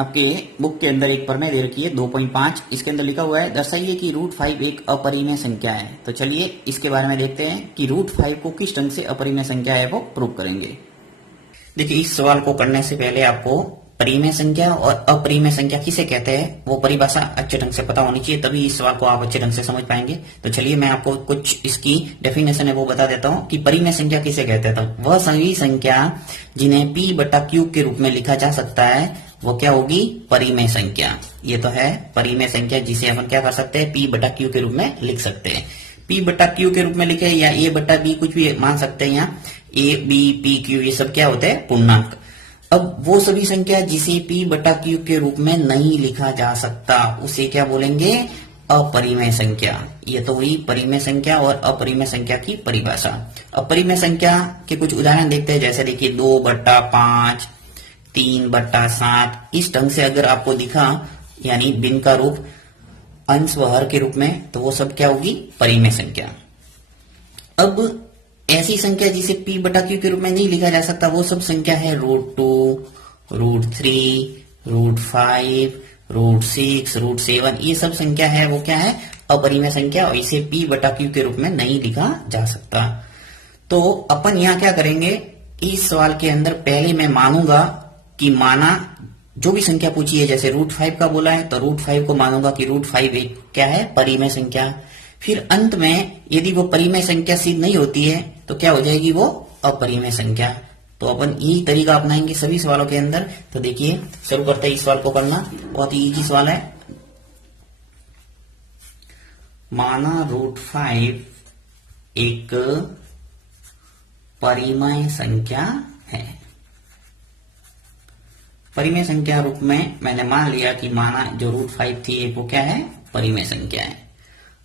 आपके बुक के अंदर एक प्रमेय दे रखी है 2.5। इसके अंदर लिखा हुआ है दर्शाइए कि √5 एक अपरिमेय संख्या है। तो चलिए इसके बारे में देखते हैं कि √5 को किस ढंग से अपरिमेय संख्या है वो प्रूव करेंगे। देखिए, इस सवाल को करने से पहले आपको परिमेय संख्या और अपरिमेय संख्या किसे कहते हैं वो परिभाषा अच्छे ढंग से पता होनी चाहिए, तभी इस सवाल को आप अच्छे ढंग से समझ पाएंगे। तो चलिए मैं आपको कुछ इसकी डेफिनेशन है वो बता देता हूं कि परिमेय संख्या किसे कहते हैं। तो वह सभी संख्या जिन्हें p/q के रूप में लिखा जा सकता है वो क्या होगी? परिमेय संख्या। ये तो है परिमेय संख्या जिसे अपन क्या कर सकते हैं? p/q के रूप में लिख सकते हैं। p/q के रूप में लिखे या a/b कुछ भी मान सकते हैं। यहाँ a, b, p, q ये सब क्या होते हैं? पूर्णांक। अब वो सभी संख्या जिसे p/q के रूप में नहीं लिखा जा सकता उसे क्या बोलेंगे? अपरिमेय संख्या। ये तो हुई परिमेय संख्या और अपरिमेय संख्या की परिभाषा। अपरिमेय संख्या के कुछ उदाहरण देखते हैं, जैसे देखिए 2/5, 3/7। इस ढंग से अगर आपको दिखा यानी भिन्न का रूप अंश व हर के रूप में, तो वो सब क्या होगी? परिमेय संख्या। अब ऐसी संख्या जिसे p/q के रूप में नहीं लिखा जा सकता वो सब संख्या है √2, √3, √5, √6, √7। ये सब संख्या है वो क्या है? अपरिमेय संख्या, और इसे p/q के रूप में नहीं लिखा जा सकता। तो अपन यहाँ क्या करेंगे, इस सवाल के अंदर पहले मैं मानूंगा कि माना जो भी संख्या पूछी है, जैसे √5 का बोला है तो √5 को मानूंगा कि √5 एक क्या है? परिमेय संख्या। फिर अंत में यदि वो परिमेय संख्या सिद्ध नहीं होती है तो क्या हो जाएगी? वो अपरिमेय संख्या। तो अपन यही तरीका अपनाएंगे सभी सवालों के अंदर। तो देखिए शुरू करते हैं इस सवाल को करना। बहुत ही इजी सवाल है। माना √5 एक परिमेय संख्या है। परिमेय संख्या रूप में मैंने मान लिया कि माना जो √5 थी वो क्या है? परिमेय संख्या है।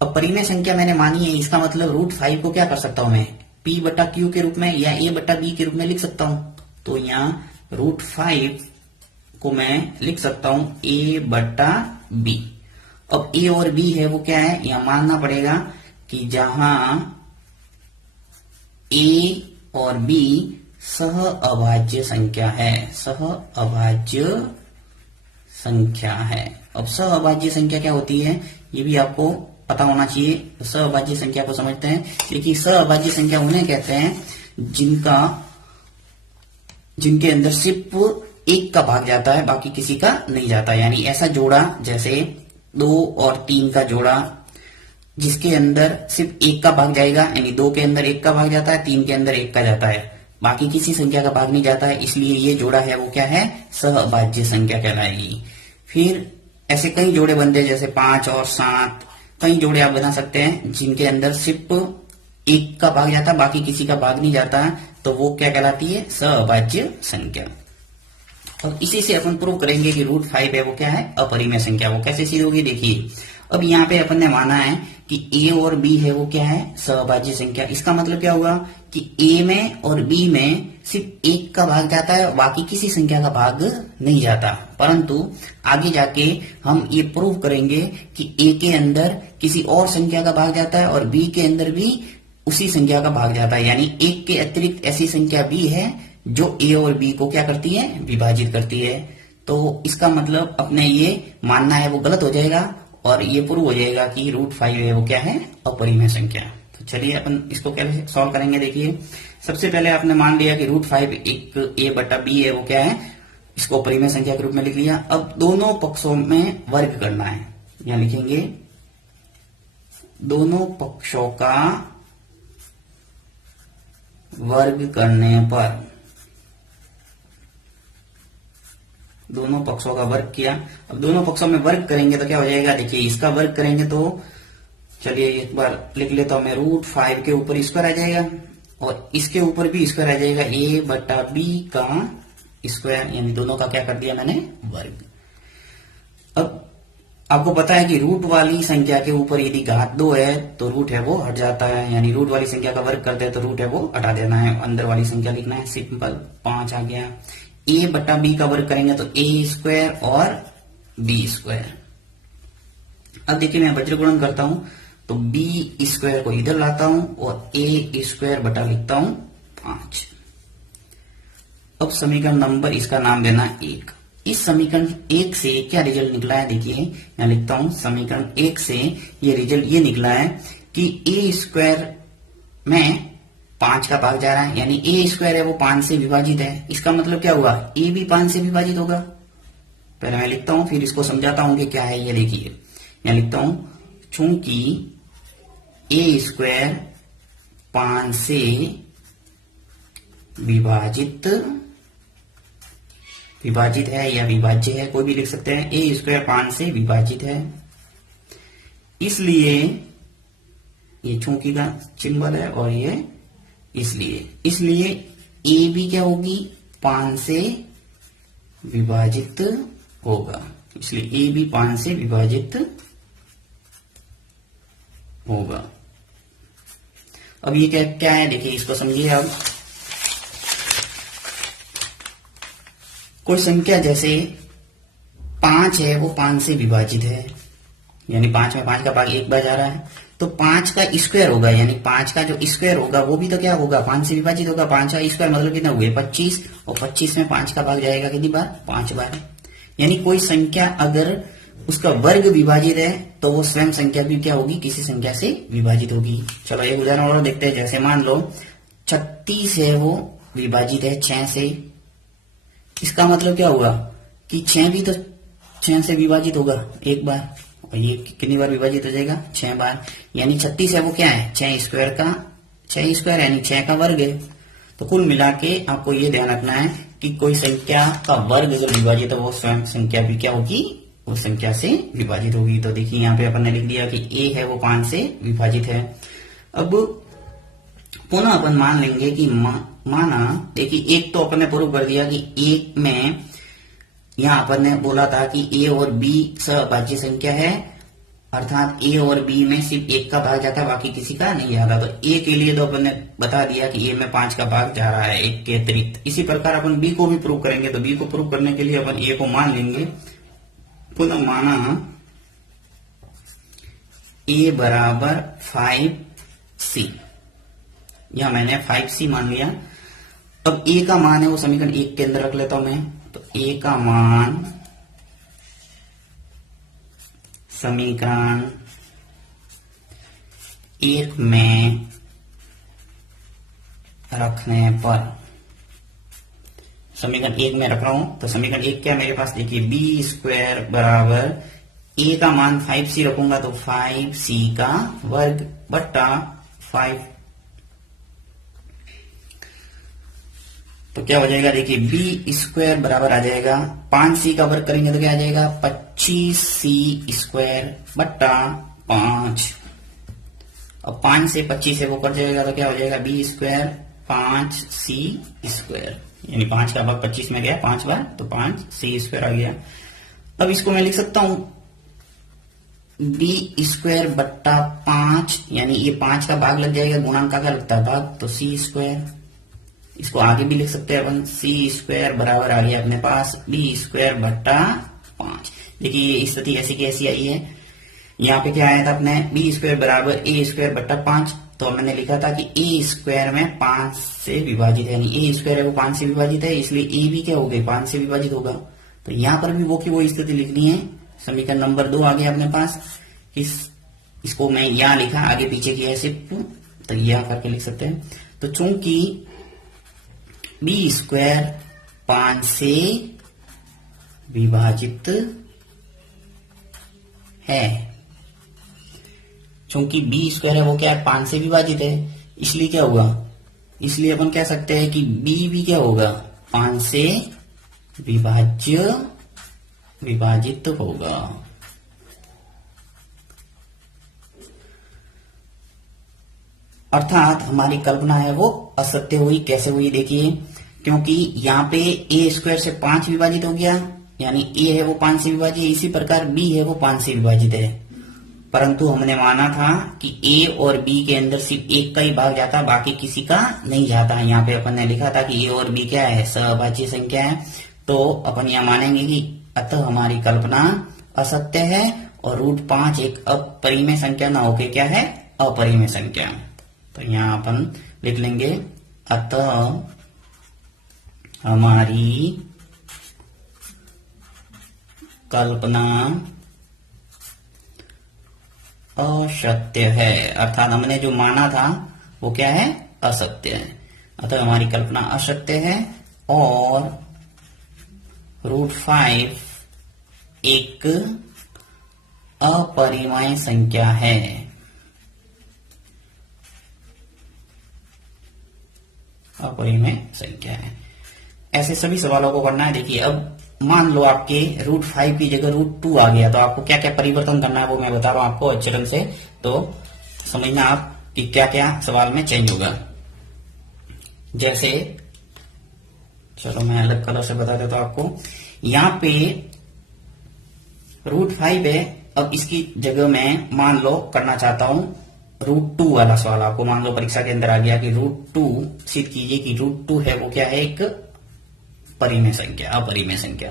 अब परिमेय संख्या मैंने मानी है, इसका मतलब √5 को क्या कर सकता हूं मैं? p/q के रूप में या a/b के रूप में लिख सकता हूं। तो यहाँ √5 को मैं लिख सकता हूं a/b। अब a और b है वो क्या है? यहां मानना पड़ेगा कि जहां a और b सह अभाज्य संख्या है। सह अभाज्य संख्या है। अब सह अभाज्य संख्या क्या होती है ये भी आपको पता होना चाहिए। तो सहअभाज्य संख्या को समझते हैं। देखिए सहअभाज्य संख्या उन्हें कहते हैं जिनके अंदर सिर्फ एक का भाग जाता है, बाकी किसी का नहीं जाता। यानी ऐसा जोड़ा जैसे 2 और 3 का जोड़ा जिसके अंदर सिर्फ एक का भाग जाएगा, यानी 2 के अंदर एक का भाग जाता है, 3 के अंदर एक का जाता है, बाकी किसी संख्या का भाग नहीं जाता है। इसलिए ये जोड़ा है वो क्या है? सहअभाज्य संख्या कहलाएगी। फिर ऐसे कई जोड़े बनते हैं, जैसे 5 और 7। कई जोड़े आप बना सकते हैं जिनके अंदर सिर्फ एक का भाग जाता है, बाकी किसी का भाग नहीं जाता है, तो वो क्या कहलाती है? सहअभाज्य संख्या। और इसी से अपन प्रूव करेंगे कि √5 है वो क्या है? अपरिमेय संख्या। वो कैसे सिद्ध होगी? देखिए अब यहाँ पे अपन ने माना है कि a और b है वो क्या है? सहअभाज्य संख्या। इसका मतलब क्या होगा कि a में और b में सिर्फ एक का भाग जाता है, बाकी किसी संख्या का भाग नहीं जाता। परंतु आगे जाके हम ये प्रूव करेंगे कि a के अंदर किसी और संख्या का भाग जाता है और b के अंदर भी उसी संख्या का भाग जाता है। यानी एक के अतिरिक्त ऐसी संख्या b है जो a और b को क्या करती है? विभाजित करती है। तो इसका मतलब अपने ये मानना है वो गलत हो जाएगा और ये प्रूव हो जाएगा कि √5 है वो क्या है? अपरिमेय संख्या। तो चलिए अपन इसको कैसे सॉल्व करेंगे। देखिए सबसे पहले आपने मान लिया कि √5 एक a/b है वो क्या है? इसको अपरिमेय संख्या के रूप में लिख लिया। अब दोनों पक्षों में वर्ग करना है। यहां लिखेंगे दोनों पक्षों का वर्ग करने पर, दोनों पक्षों का वर्ग किया। अब दोनों पक्षों में वर्ग करेंगे तो क्या हो जाएगा? देखिए इसका वर्ग करेंगे तो चलिए एक बार लिख लेता हूं मैं। √5 के ऊपर स्क्वायर आ जाएगा और इसके ऊपर भी स्क्वायर आ जाएगा, a/b का स्क्वायर। यानी दोनों का क्या कर दिया मैंने? वर्ग। अब आपको पता है कि रूट वाली संख्या के ऊपर यदि घात 2 है तो रूट है वो हट जाता है। यानी रूट वाली संख्या का वर्ग करते हैं तो रूट है वो हटा देना है, अंदर वाली संख्या लिखना है। सिंपल 5 आ गया। a/b का वर्ग करेंगे तो a² और b²। अब देखिए मैं वज्र गुणन करता हूं तो b² को इधर लाता हूं और a² बटा लिखता हूं 5। अब समीकरण नंबर इसका नाम देना 1। इस समीकरण 1 से क्या रिजल्ट निकला है, देखिए यहां लिखता हूं, समीकरण 1 से ये रिजल्ट ये निकला है कि ए स्क्वायर में 5 का भाग जा रहा है, यानी ए स्क्वायर है वो 5 से विभाजित है। इसका मतलब क्या हुआ, ए भी 5 से विभाजित होगा। पहले मैं लिखता हूं फिर इसको समझाता हूं कि क्या है। ये देखिए यहां लिखता हूं, चूंकि ए स्क्वायर 5 से विभाजित है या विभाज्य है, कोई भी लिख सकते हैं। ए स्क्वायर 5 से विभाजित है, इसलिए ये चूंकि का सिंबल है और ये इसलिए ए भी क्या होगी, 5 से विभाजित होगा। इसलिए ए भी 5 से विभाजित होगा। अब ये क्या है, देखिए इसको समझिए। अब कोई संख्या जैसे 5 है वो 5 से विभाजित है, यानी 5 में 5 का भाग 1 बार जा रहा है, तो 5 का स्क्वायर होगा, यानी 5 का जो स्क्वायर होगा वो भी तो क्या होगा, 5 से विभाजित होगा। 5 का स्क्वायर मतलब कितना हुए 25, और 25 में 5 का भाग जाएगा कितनी बार, 5 बार। यानी कोई संख्या अगर उसका वर्ग विभाजित है तो वो स्वयं संख्या भी क्या होगी, किसी संख्या से विभाजित होगी। चलो एक उदाहरण और देखते हैं। जैसे मान लो 36 है वो विभाजित है 6 से, इसका मतलब क्या हुआ कि 6 भी तो 6 से विभाजित होगा 1 बार, और ये कितनी बार विभाजित हो जाएगा, 6 बार। यानी 36 है वो क्या है, 6 स्क्वायर यानी 6 का वर्ग है। तो कुल मिला के आपको ये ध्यान रखना है कि कोई संख्या का वर्ग अगर विभाजित है वो स्वयं संख्या भी क्या होगी, वो संख्या से विभाजित होगी। तो देखिए यहाँ पे अपन ने लिख दिया कि ए है वो 5 से विभाजित है। अब पुनः अपन मान लेंगे कि माना, देखिए एक तो अपन ने प्रूव कर दिया कि एक में यहां अपन ने बोला था कि ए और बी सहभाज्य संख्या है, अर्थात ए और बी में सिर्फ 1 का भाग जाता है, बाकी किसी का नहीं जाता। तो ए के लिए तो अपन ने बता दिया कि ए में 5 का भाग जा रहा है 1 के अतिरिक्त। इसी प्रकार अपन बी को भी प्रूव करेंगे। तो बी को प्रूव करने के लिए अपन ए को मान लेंगे। पुनः माना ए बराबर 5c, यहां मैंने 5c मान लिया। अब ए का मान है वो समीकरण 1 के अंदर रख लेता हूं मैं। तो ए का मान समीकरण 1 में रखने पर, समीकरण 1 में रख रहा हूं, तो समीकरण 1 क्या मेरे पास, देखिए बी स्क्वायर बराबर ए का मान 5c रखूंगा तो 5c का वर्ग बट्टा 5। तो क्या हो जाएगा, देखिए बी स्क्वायर बराबर आ जाएगा 5c का वर्ग करेंगे तो क्या आ जाएगा 25c स्क्वायर बट्टा 5। अब 5 से 25 से वो कट जाएगा तो क्या हो जाएगा बी स्क्वायर 5c स्क्वायर, यानी 5 का भाग 25 में गया 5 बार, तो 5c स्क्वायर आ गया। अब इसको मैं लिख सकता हूं बी स्क्वायर बट्टा 5, यानी ये 5 का भाग लग जाएगा, गुणांक का लगता है भाग, तो c स्क्वायर। इसको आगे भी लिख सकते हैं अपन, c स्क्वायर बराबर आ गया अपने पास बी स्क्वायर बट्टा 5। देखिए ये स्थिति ऐसी की ऐसी आई है। यहाँ पे क्या आया था अपने, बी स्क्वायर बराबर ए स्क्वायर बट्टा 5, तो मैंने लिखा था कि ए स्क्वायर में 5 से विभाजित है, यानी ए स्क्वायर है वो 5 से विभाजित है, इसलिए ए भी क्या हो गई 5 से विभाजित होगा। तो यहाँ पर भी वो की वो स्थिति लिखनी है। समीकरण नंबर 2 आ गया अपने पास। इसको मैं यहाँ लिखा, आगे पीछे किया है सिर्फ, तो यहाँ करके लिख सकते हैं। तो चूंकि बी स्क्वायर 5 से विभाजित है, चूंकि बी स्क्वायर है वो क्या है 5 से विभाजित है, इसलिए क्या हुआ, इसलिए अपन कह सकते हैं कि बी भी क्या होगा 5 से विभाजित होगा। अर्थात हमारी कल्पना है वो असत्य हुई। कैसे हुई, देखिए क्योंकि यहाँ पे ए स्क्वायर से 5 विभाजित हो गया, यानी ए है वो 5 से विभाजित है, इसी प्रकार बी है वो 5 से विभाजित है। परंतु हमने माना था कि ए और बी के अंदर सिर्फ 1 का ही भाग जाता, बाकी किसी का नहीं जाता। यहाँ पे अपन ने लिखा था कि ए और बी क्या है, सहभाज्य संख्या है। तो अपन यहाँ मानेंगे कि अतः हमारी कल्पना असत्य है और √5 एक अपरिमेय संख्या ना होके क्या है, अपरिमेय संख्या। तो यहाँ अपन लिख लेंगे अतः हमारी कल्पना असत्य है, अर्थात हमने जो माना था वो क्या है, असत्य है। अतः हमारी कल्पना असत्य है और √5 एक अपरिमेय संख्या है। अपरिमेय संख्या है। ऐसे सभी सवालों को करना है। देखिए अब मान लो आपके √5 की जगह √2 आ गया, तो आपको क्या क्या परिवर्तन करना है वो मैं बता रहा हूं आपको अच्छे ढंग से, तो समझना आप कि क्या क्या सवाल में चेंज होगा। जैसे चलो मैं अलग कलर से बता देता हूं आपको। यहां पे √5 है, अब इसकी जगह मैं मान लो करना चाहता हूं √2 वाला सवाल। आपको मान लो परीक्षा के अंदर आ गया कि √2, सिद्ध कीजिए कि √2 है वो क्या है, एक परिमेय संख्या, अपरिमेय संख्या।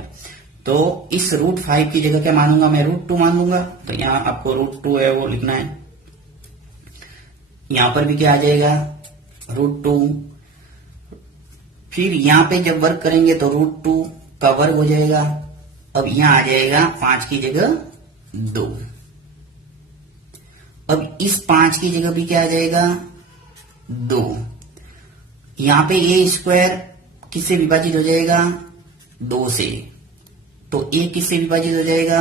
तो इस √5 की जगह क्या मानूंगा मैं, √2 मान लूंगा। तो यहां आपको √2 है वो लिखना है। यहां पर भी क्या आ जाएगा, √2। फिर यहां पे जब वर्ग करेंगे तो √2 का वर्ग हो जाएगा। अब यहां आ जाएगा 5 की जगह 2। अब इस 5 की जगह भी क्या आ जाएगा, 2। यहां पे a² किससे विभाजित हो जाएगा, 2 से। तो a किससे विभाजित हो जाएगा,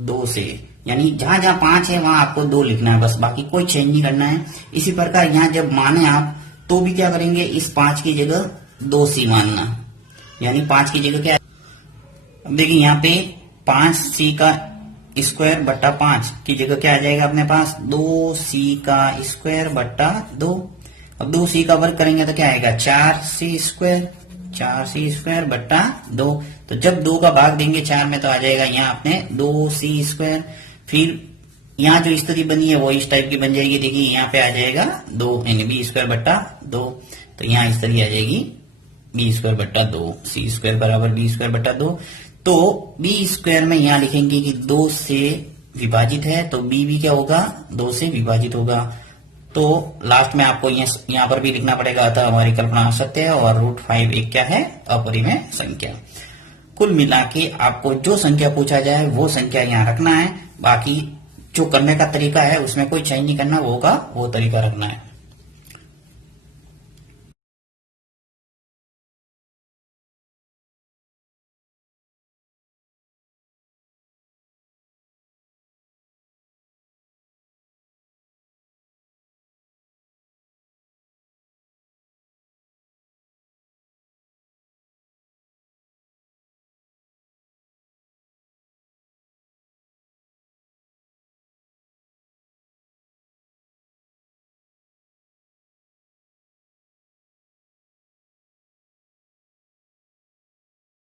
2 से। यानी जहां जहां 5 है वहां आपको 2 लिखना है बस, बाकी कोई चेंज नहीं करना है। इसी प्रकार यहां जब माने आप तो भी क्या करेंगे, इस 5 की जगह 2c मानना, यानी 5 की जगह क्या। अब देखिए यहां पे 5c का स्क्वायर बट्टा 5 की जगह क्या आ जाएगा अपने पास, 2c का स्क्वायर बट्टा 2। अब 2c का वर्ग करेंगे तो क्या आएगा, 4c स्क्वायर बट्टा 2। तो जब 2 का भाग देंगे 4 में तो आ जाएगा यहाँ अपने 2c²। फिर यहाँ जो स्थिति बनी है वो इस टाइप की बन जाएगी। देखिए यहाँ पे आ जाएगा 2 यानी b² बट्टा 2। तो यहाँ स्थिति आ जाएगी b² बट्टा 2, c² बराबर b² बट्टा 2। तो b² में यहाँ लिखेंगे कि 2 से विभाजित है, तो b भी क्या होगा, 2 से विभाजित होगा। तो लास्ट में आपको यहाँ पर भी लिखना पड़ेगा। अतः हमारी कल्पना असत्य है और √5 एक क्या है, अपरिमेय संख्या। कुल मिला के आपको जो संख्या पूछा जाए वो संख्या यहाँ रखना है, बाकी जो करने का तरीका है उसमें कोई चेंज नहीं करना, वो तरीका रखना है।